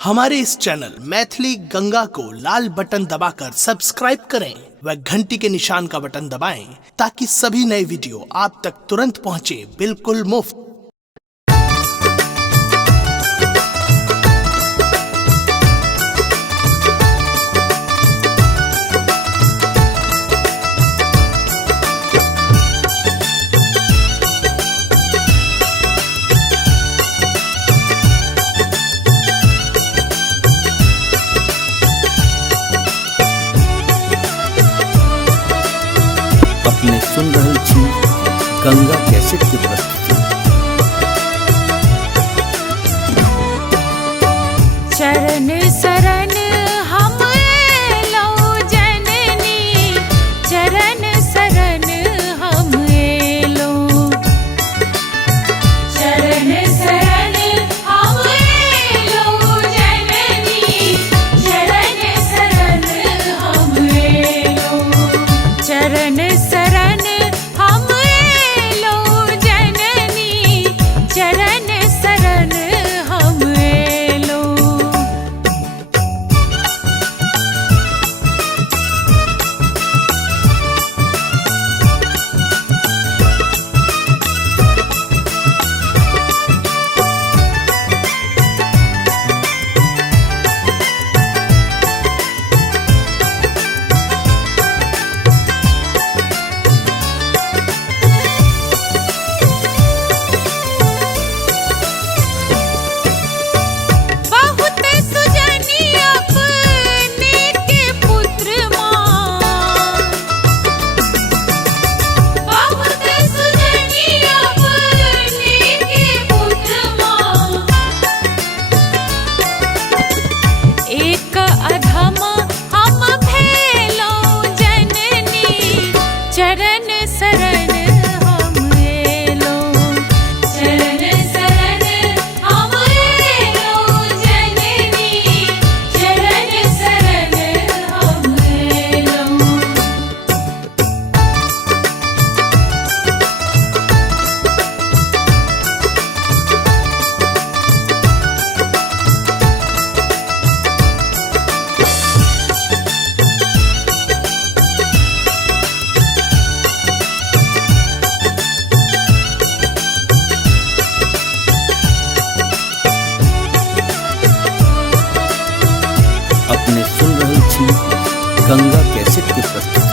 हमारे इस चैनल मैथिली गंगा को लाल बटन दबाकर सब्सक्राइब करें व घंटी के निशान का बटन दबाएं ताकि सभी नए वीडियो आप तक तुरंत पहुंचे बिल्कुल मुफ्त। अपने सुन रहल छी गंगा कैसेट के प्रस्तुति। चरण शरण हम एलौं जननी, चरण शरण हम एलौं, चरण शरण हम एलौं जननी, चरण शरण हम एलौं, चरण शरण हम एलौं जननी, चरण शरण हम एलौं। बहुत सुजनी अपने के पुत्र माँ, बहुत सुजनी अपने के पुत्र माँ, एक अधम हम भेलौं जननी, चरण शरण हम एलौं, चरण शरण हम एलौं जननी, चरण शरण हम एलौं। अपने सुन रहल छी गंगा कैसेट के प्रस्तुति।